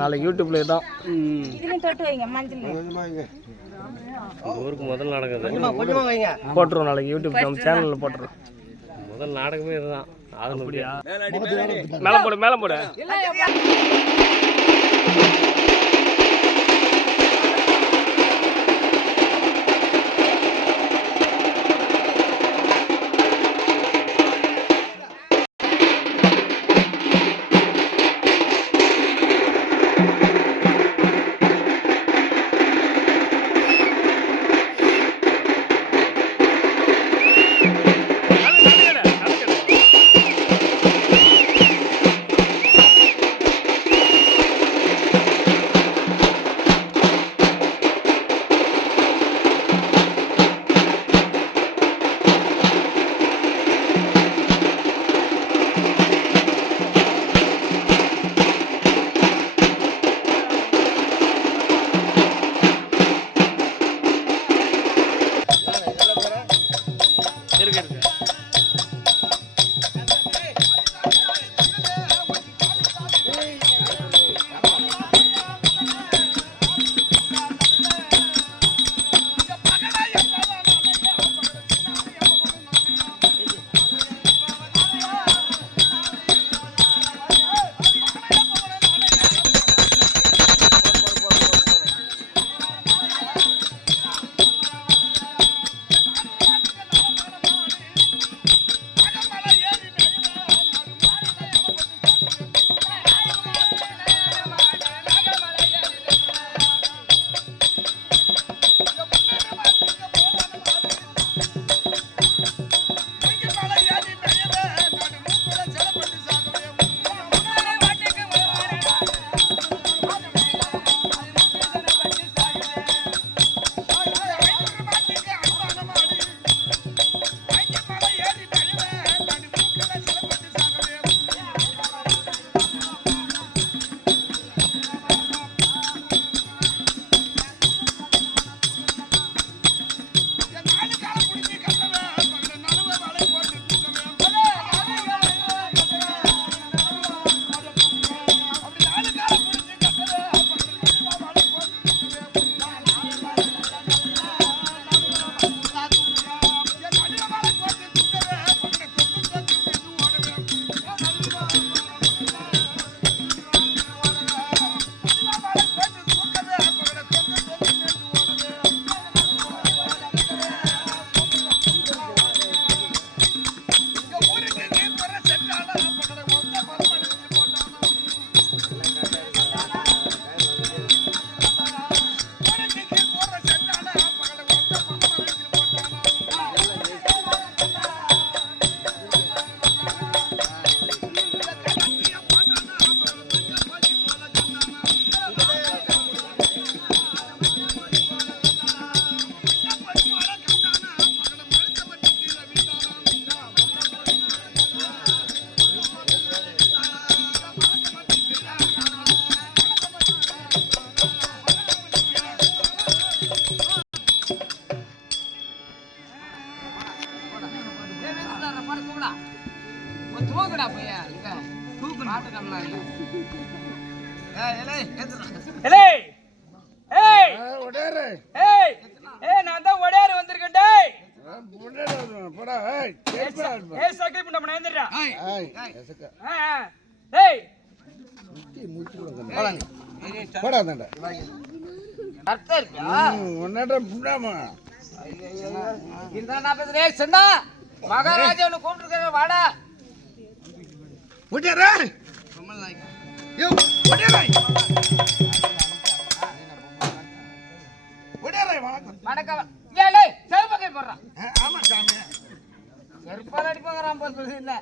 நாளைக்கு யூடியூப்ல தான் ஊருக்கு முதல் நாடகம் போட்டுருவோம். நாளைக்கு யூடியூப் நம்ம சேனல்ல போட்டுருவோம். முதல் நாடகமே இதுதான். மேல போடு மேல போடு. மகாராஜா கூப்பிட்டு வாடா வணக்கம். செருப்பகை போடுறான். ஆமா சாமி செருப்பால் அடிப்பாங்க. என்ன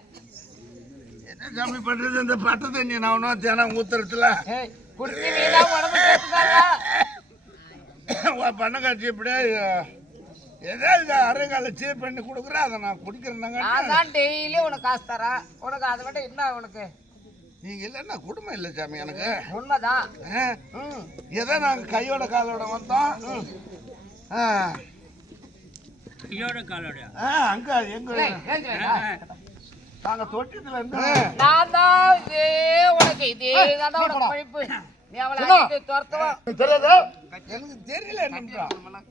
சாமி பண்றது? இந்த பட்ட தண்ணி நான் தினம் ஊத்துறதுல குடிச்சு நீதான் உடம்பு சேர்த்துக்காங்க. பண்ண காட்சி இப்படியே ஏதாவது அரைக்கால சீர் பண்ணி கொடுக்குறேன் அதை நான் குடிக்கிறேன்னாங்க. நான் தான் டெய்லி உனக்கு காசு தரேன். உனக்கு அதை விட என்ன உனக்கு? நீங்க இல்லைன்னா குடும்பம் இல்லை சாமி எனக்கு. உண்மைதான். ஏதோ நாங்கள் கையோட காலோட வந்தோம். கையோட காலோட அங்க எங்க நாங்க தொட்டியத்துல இருந்து நான் தான் இதே உனக்கு இதே தான் உனக்கு பழிப்பு. நீ அவளை அடிச்சு துரத்துவோம். தெரியாது எனக்கு தெரியல என்ன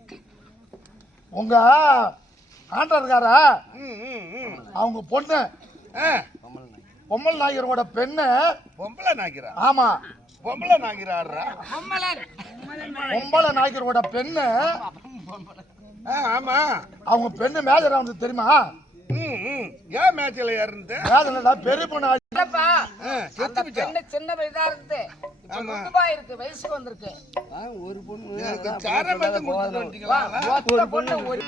உங்க ஆண்டா இருக்காரா அவங்க பொண்ணு பொம்மல் நாயகரோட பெண்ணு. பொம்பளை நாய்க்கிறா? ஆமா பொம்பளை நாய்க்கிறாடுறா. பொம்பளை நாயகரோட பெண்ணு. ஆமா அவங்க பெண்ணு மேஜரா வந்து தெரியுமா? ஏன் மேட்சில் ஏறினது? மேஜரா பெரிய பொண்ணு. அந்த பெண்ணு சின்ன வயதா இருக்கு. இருக்கு வயசுக்கு வந்திருக்கு. ஒரு பொண்ணு சாரம் வந்து கொடுத்துட்டு வந்துட்டீங்களா? ஒரு பொண்ணு ஒரு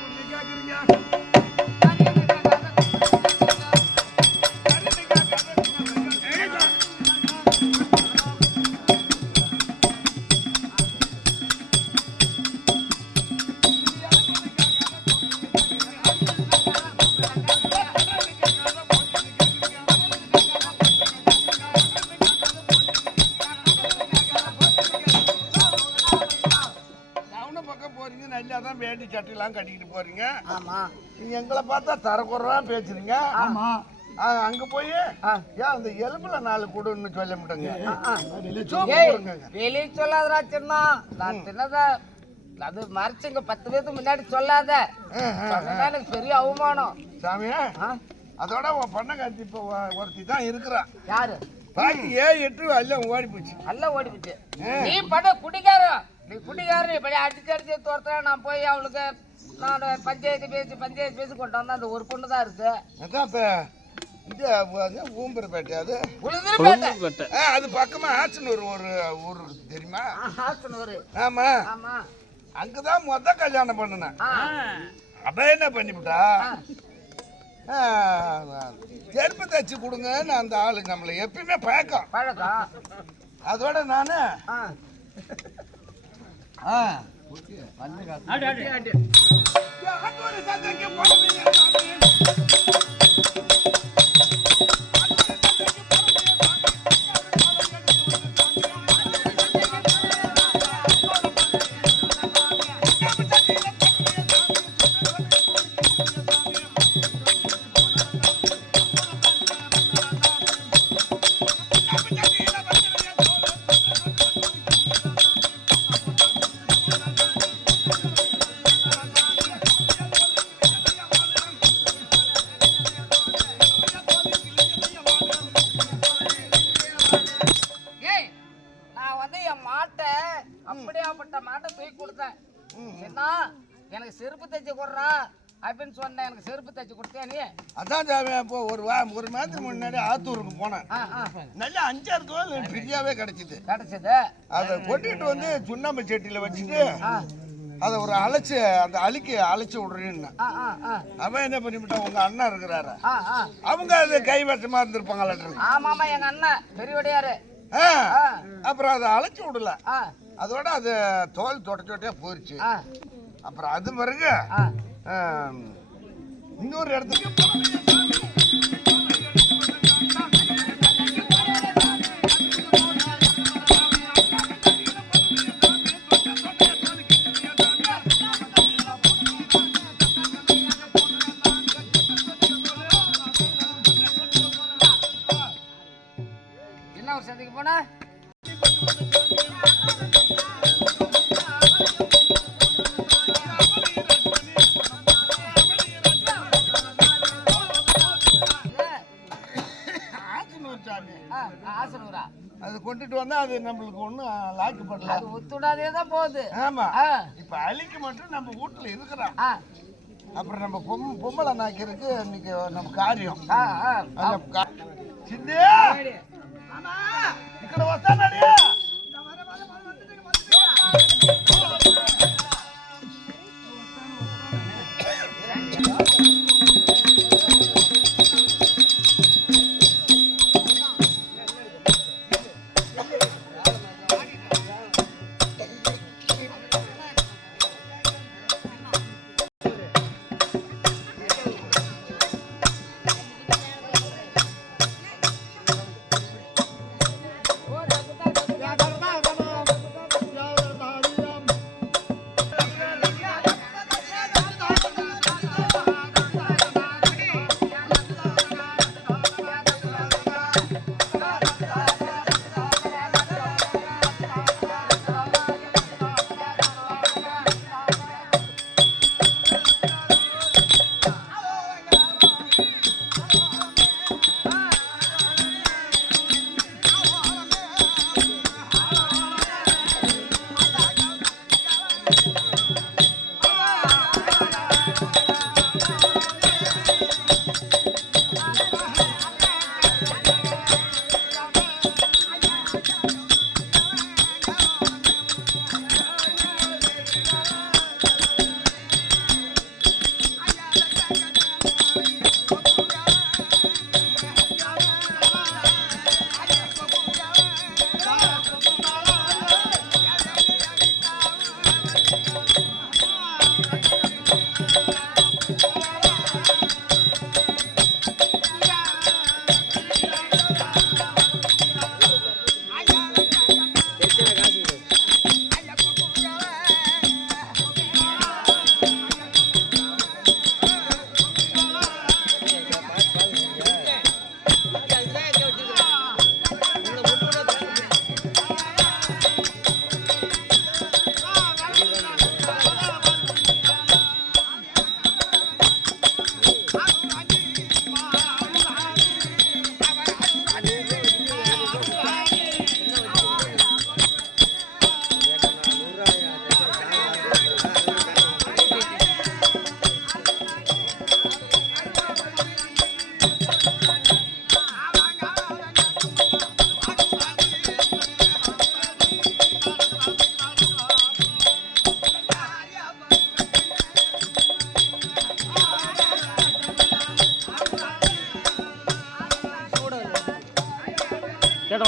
வேண்டி சட்டையெல்லாம் கட்டிக்கிட்டு போறீங்க. ஆமா. நீங்க எங்களை பார்த்தா தரக்குறவா பேசுறீங்க. ஆமா. அங்க போய் ஏன் அந்த எலும்புல 4 கொடுன்னு சொல்ல மாட்டேங்க. வெளியே சொல்லாதடா சின்ன. நான் சின்னதா அது மறைச்சுங்க 10 பேருக்கு முன்னாடி சொல்லாத. எனக்கு பெரிய அவமானம் சாமி. அதோட உன் பண்ண காட்சி இப்போ ஒருத்தி தான் இருக்கிறா. யாரு? பாக்கி 7 8 எல்லாம் ஓடி போச்சு. எல்லாம் ஓடி போச்சு. நீ பண்ண குடிக்காரன். நீ குடிக்காரன் இப்படி அடிச்சு தோர்த்தா நான் போய் அவளுக்கு நான் பஞ்சாயத்து பேசி கொண்டு வந்தேன். அந்த ஒரு பொண்ணு தான் இருக்கு. அதான் இந்த ஊம்பர்பேட்டை அது உளுந்தூர்பேட்டை. அது பக்கமா ஆச்சனூர் ஒரு ஊர் தெரியுமா? ஆச்சனூர். ஆமா. ஆமா. அங்கதான் மொத்த கல்யாணம் பண்ணுனேன். அப்ப என்ன பண்ணிவிட்டா செருப்பு தச்சு கொடுங்கன்னு அந்த ஆளுக்கு நம்மள எப்பயுமே பழக்கம். அதோட நானு எனக்கு செருப்பு தைச்சு கொடுறா அப்படின்னு சொன்னேன். எனக்கு செருப்பு தைச்சு கொடுத்தேன். நீ அதான் சாமி. அப்போ ஒரு மாதத்துக்கு முன்னாடி ஆத்தூருக்கு போனேன். நல்லா 5-6 தோல் ஃப்ரீயாவே கிடைச்சது. அதை கொட்டிட்டு வந்து சுண்ணாம்பு செட்டியில வச்சுட்டு அதை ஒரு அந்த அழிச்சு விடுறேன்னு அவன் என்ன பண்ணிவிட்டான்? உங்க அண்ணன் இருக்கிறாரு, அவங்க அது கைவசமா இருந்திருப்பாங்க. ஆமாமா, எங்க அண்ணன் பெரியவடையாரு. அப்புறம் அதை அழைச்சி விடல. அதோட அது தோல் தொட்டையா போயிடுச்சு. அப்புறம் அது பிறகு இன்னொரு இடத்துக்கு என்ன ஒரு சந்தைக்கு போனா அது கொண்டுட்டு வந்தா அது நம்மளுக்கு ஒண்ணும் லாக்கி பண்ணல. அது ஒத்துடாதே தான் போகுது. ஆமா. இப்ப அழிக்கு மட்டும் நம்ம வீட்டுல இருக்கிறோம். அப்புறம் நம்ம பொம்பளை நாக்கிறதுக்கு இன்னைக்கு நம்ம காரியம். சின்னே ఇక్కడ వస్తానని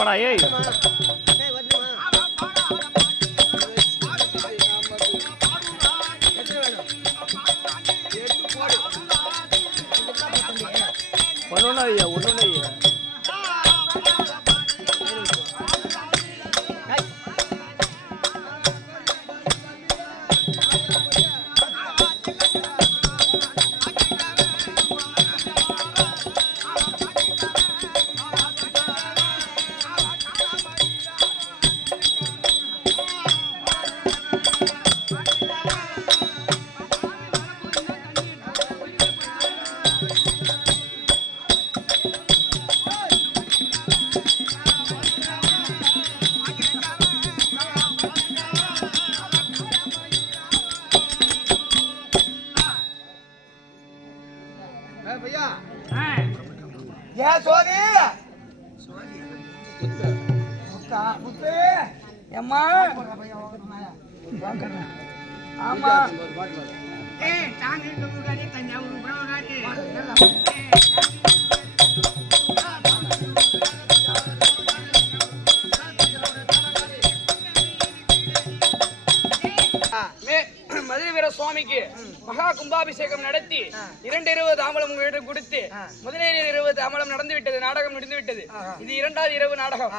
வாடா ஏய். ஒன்னொன்னா ஐயா, ஒன்னொன்னா ஐயா. ஏன் சோதி முத்து ஏம்மா ஆமா மதுரை வீர சுவாமிக்கு மகா கும்பாபிஷேகம் நடத்தி 2 இரவு தாம்பலம் கொடுத்து முதலே இரவு தாம்பலம் நடந்து விட்டது, நாடகம் முடிந்து விட்டது. இது 2வது இரவு நாடகம்.